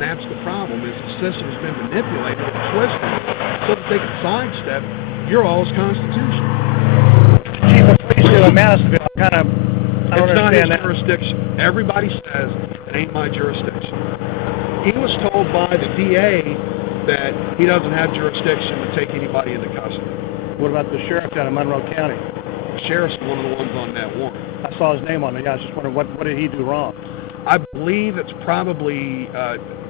and that's the problem, is the system's been manipulated and twisted so that they can sidestep your all's Constitution. Chief of Police in Madisonville, I don't it's not his understand that. jurisdiction. Everybody says it ain't my jurisdiction. He was told by the DA that he doesn't have jurisdiction to take anybody into custody. What about the sheriff down in Monroe County? The sheriff's one of the ones on that warrant. I saw his name on it. Yeah, I was just wondering, what did he do wrong? I believe it's probably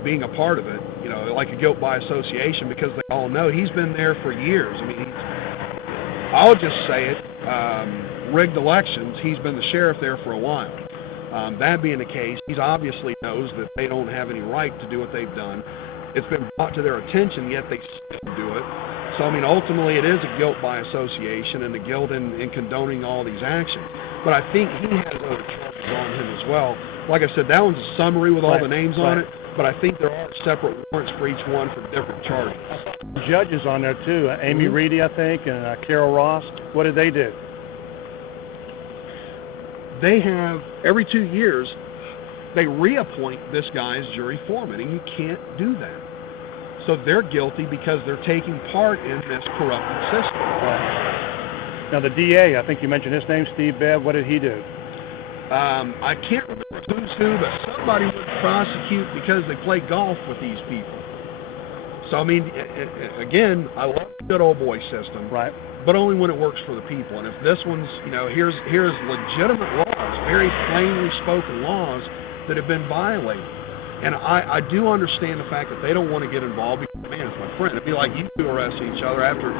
being a part of it, you know, like a guilt by association, because they all know he's been there for years. I mean, I'll just say it, rigged elections, he's been the sheriff there for a while. That being the case, he obviously knows that they don't have any right to do what they've done. It's been brought to their attention, yet they still do it. So, I mean, ultimately it is a guilt by association and the guilt in condoning all these actions. But I think he has other charges on him as well. Like I said, that one's a summary with all the names on it, but I think there are separate warrants for each one for different charges. Judges on there too, Amy Reedy, I think, and Carol Ross. What did they do? They have, every 2 years, they reappoint this guy as jury foreman, and you can't do that. So they're guilty because they're taking part in this corrupted system. Right. Now the DA, I think you mentioned his name, Steve Bev. What did he do? I can't remember who's who, but somebody would prosecute because they play golf with these people. So, I mean, again, I love the good old boy system, right? But only when it works for the people. And if this one's, you know, here's legitimate laws, very plainly spoken laws that have been violated. And I do understand the fact that they don't want to get involved because, man, it's my friend. It'd be like you two arresting each other after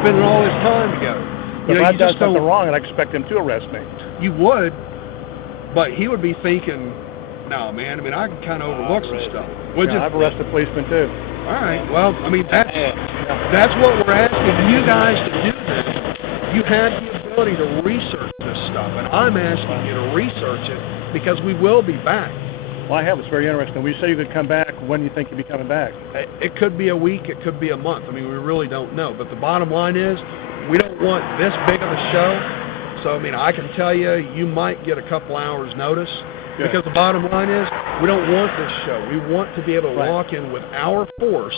spending all this time together. But if I done something wrong, I'd expect him to arrest me. You would, but he would be thinking, no, man, I mean, I can kind of overlook some stuff. I've arrested policemen too. All right, well, I mean, that's what we're asking you guys to do this. You have the ability to research this stuff, and I'm asking you to research it because we will be back. Well, I have. It's very interesting. We say you could come back. When do you think you'll be coming back? It could be a week. It could be a month. I mean, we really don't know. But the bottom line is we don't want this big of a show. So, I mean, I can tell you, you might get a couple hours notice. Good. Because the bottom line is we don't want this show. We want to be able to walk in with our force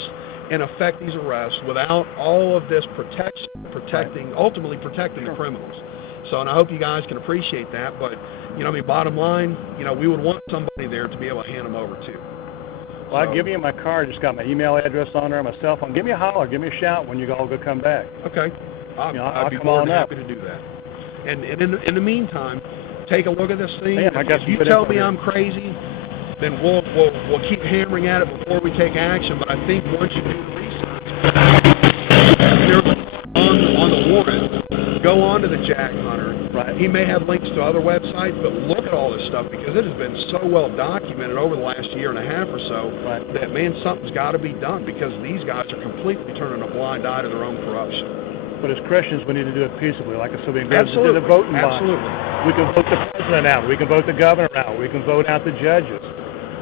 and affect these arrests without all of this ultimately protecting the criminals. So, and I hope you guys can appreciate that. But, you know, I mean, bottom line, you know, we would want somebody there to be able to hand them over to. Well, I'll give you my card. Just got my email address on there, my cell phone. Give me a holler. Give me a shout when you all go come back. Okay. I'd be come more on than happy to do that. And in the meantime, take a look at this thing. Man, if you tell me I'm crazy, then we'll keep hammering at it before we take action. But I think once you do the research, on the warrant, go on to the Jack Hunter. Right. He may have links to other websites, but look at all this stuff because it has been so well documented over the last year and a half or so that, man, something's got to be done because these guys are completely turning a blind eye to their own corruption. But as Christians, we need to do it peaceably. Like I said, we can go to the voting box. Absolutely. We can vote the president out. We can vote the governor out. We can vote out the judges.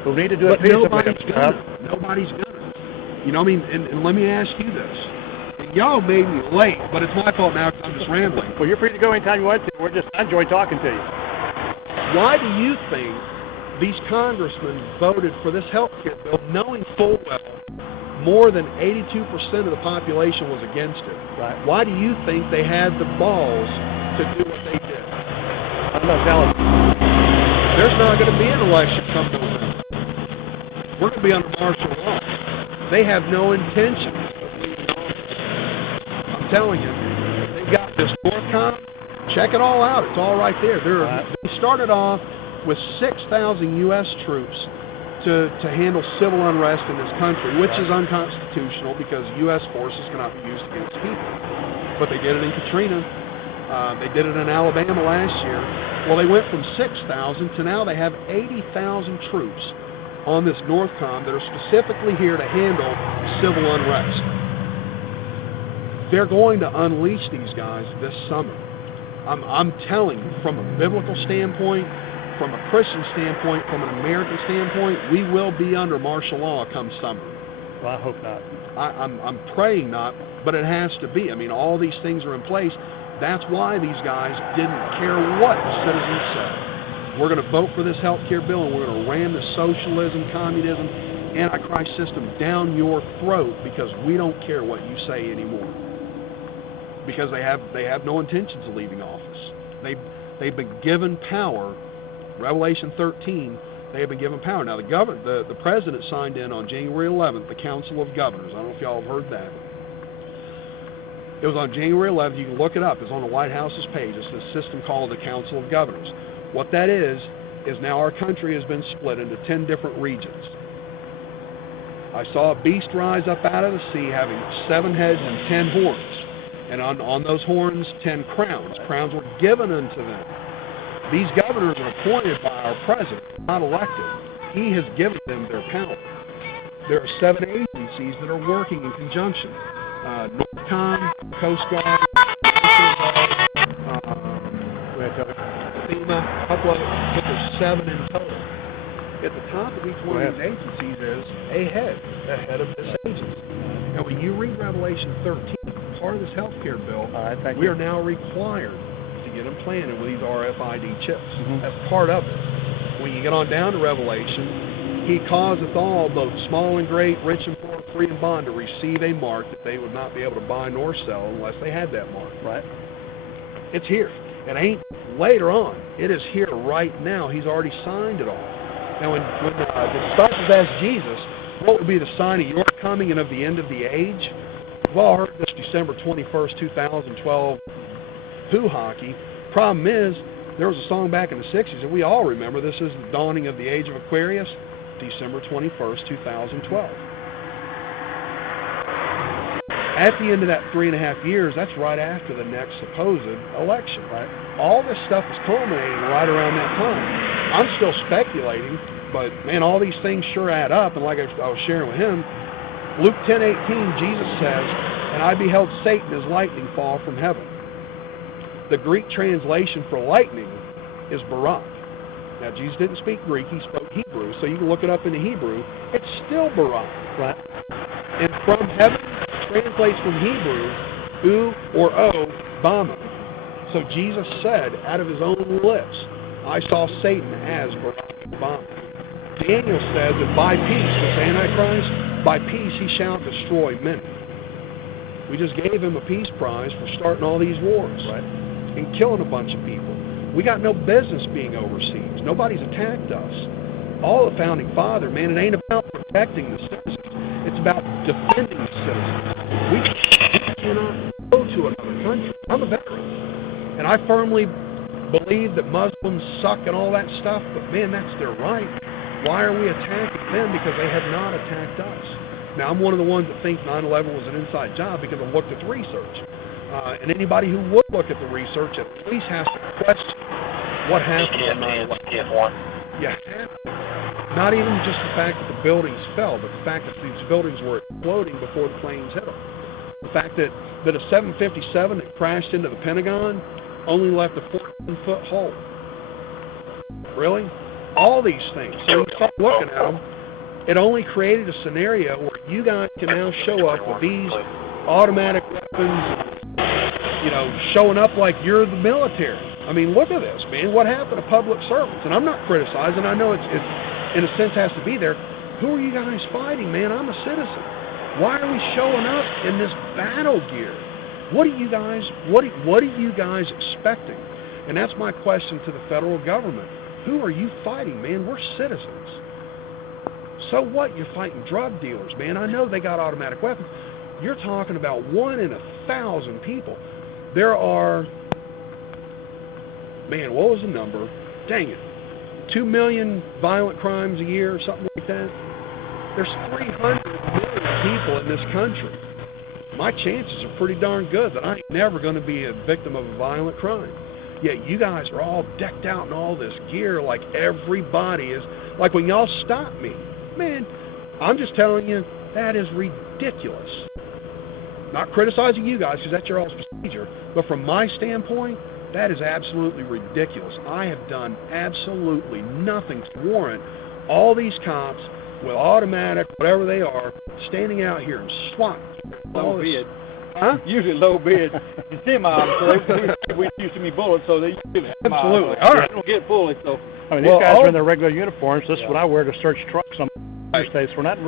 But we need to do it peaceably. Nobody's gonna. You know what I mean? And let me ask you this. Y'all made me late, but it's my fault now because I'm just rambling. Well, you're free to go anytime you want to. I enjoy talking to you. Why do you think these congressmen voted for this health care bill knowing full well more than 82% of the population was against it? Right. Why do you think they had the balls to do what they did? I'm not telling you. There's not going to be an election come November. We're going to be under martial law. They have no intention of leaving office. I'm telling you. They've got this Northcom. Check it all out. It's all right there. They started off with 6,000 U.S. troops to handle civil unrest in this country, which is unconstitutional because U.S. forces cannot be used against people. But they did it in Katrina. They did it in Alabama last year. Well, they went from 6,000 to now they have 80,000 troops on this Northcom that are specifically here to handle civil unrest. They're going to unleash these guys this summer. I'm telling you, from a biblical standpoint, from a Christian standpoint, from an American standpoint, we will be under martial law come summer. Well, I hope not. I'm praying not, but it has to be. I mean, all these things are in place. That's why these guys didn't care what the citizens said. We're going to vote for this health care bill, and we're going to ram the socialism, communism, Antichrist system down your throat because we don't care what you say anymore. Because they have no intentions of leaving office. They've been given power. Revelation 13, they have been given power. Now the president signed in on January 11th, the Council of Governors. I don't know if y'all have heard that. It was on January 11th. You can look it up. It's on the White House's page. It's this system called the Council of Governors. What that is now our country has been split into 10 different regions. I saw a beast rise up out of the sea having 7 heads and 10 horns. And on those horns, 10 crowns. Crowns were given unto them. These governors are appointed by our president, not elected. He has given them their power. There are 7 agencies that are working in conjunction. NORCOM, Coast Guard, FEMA, a couple of them, but there's 7 in total. At the top of each one of these agencies is a head, the head of this agency. Now, when you read Revelation 13, part of this health care bill, we are now required to get implanted with these RFID chips. That's part of it. When you get on down to Revelation, he causeth all, both small and great, rich and poor, free and bond, to receive a mark that they would not be able to buy nor sell unless they had that mark. Right? It's here. It ain't later on. It is here right now. He's already signed it all. Now, when the disciples asked Jesus, what would be the sign of your coming and of the end of the age? We've all heard this December 21st, 2012 poo hockey. Problem is, there was a song back in the 60s that we all remember. This is the dawning of the age of Aquarius, December 21st, 2012. At the end of that 3.5 years, that's right after the next supposed election, right? All this stuff is culminating right around that time. I'm still speculating, but man, all these things sure add up. And like I was sharing with him, Luke 10:18, Jesus says, "And I beheld Satan as lightning fall from heaven." The Greek translation for lightning is barak. Now, Jesus didn't speak Greek, he spoke Hebrew, so you can look it up in the Hebrew. It's still barak, right? And from heaven translates from Hebrew, u or o, bama. So Jesus said out of his own lips, I saw Satan as barak bama. Daniel says that by peace, this Antichrist, by peace he shall destroy many. We just gave him a peace prize for starting all these wars, right? And killing a bunch of people. We got no business being overseas. Nobody's attacked us. All the founding father, man, it ain't about protecting the citizens. It's about defending the citizens. We cannot go to another country. I'm a veteran. And I firmly believe that Muslims suck and all that stuff, but man, that's their right. Why are we attacking them? Because they have not attacked us. Now, I'm one of the ones that think 9/11 was an inside job because I looked at the research. And anybody who would look at the research at least has to question what happened on 9/11. You have to. Not even just the fact that the buildings fell, but the fact that these buildings were exploding before the planes hit them. The fact that a 757 that crashed into the Pentagon only left a 14-foot hole. Really? All these things. So you start looking at them, it only created a scenario where you guys can now show up with these automatic weapons, you know, showing up like you're the military. I mean, look at this, man. What happened to public servants? And I'm not criticizing. I know it's in a sense has to be there. Who are you guys fighting, man? I'm a citizen. Why are we showing up in this battle gear? What are you guys expecting? And that's my question to the federal government. Who are you fighting, man? We're citizens. So what? You're fighting drug dealers, man. I know they got automatic weapons. You're talking about 1 in 1,000 people. There are, man, what was the number? Dang it. 2 million violent crimes a year or something like that. There's 300 million people in this country. My chances are pretty darn good that I ain't never going to be a victim of a violent crime. Yet you guys are all decked out in all this gear like everybody is. Like when y'all stop me, man, I'm just telling you, that is ridiculous. Not criticizing you guys because that's your all's procedure, but from my standpoint, that is absolutely ridiculous. I have done absolutely nothing to warrant all these cops with automatic, whatever they are, standing out here and SWAT. Low bid. Huh? Usually low bid. The semi, we used to be bullets, so they usually absolutely. All right. They don't get bullets, so. I mean, these guys are in their regular uniforms. This is what I wear to search trucks on the states. We're not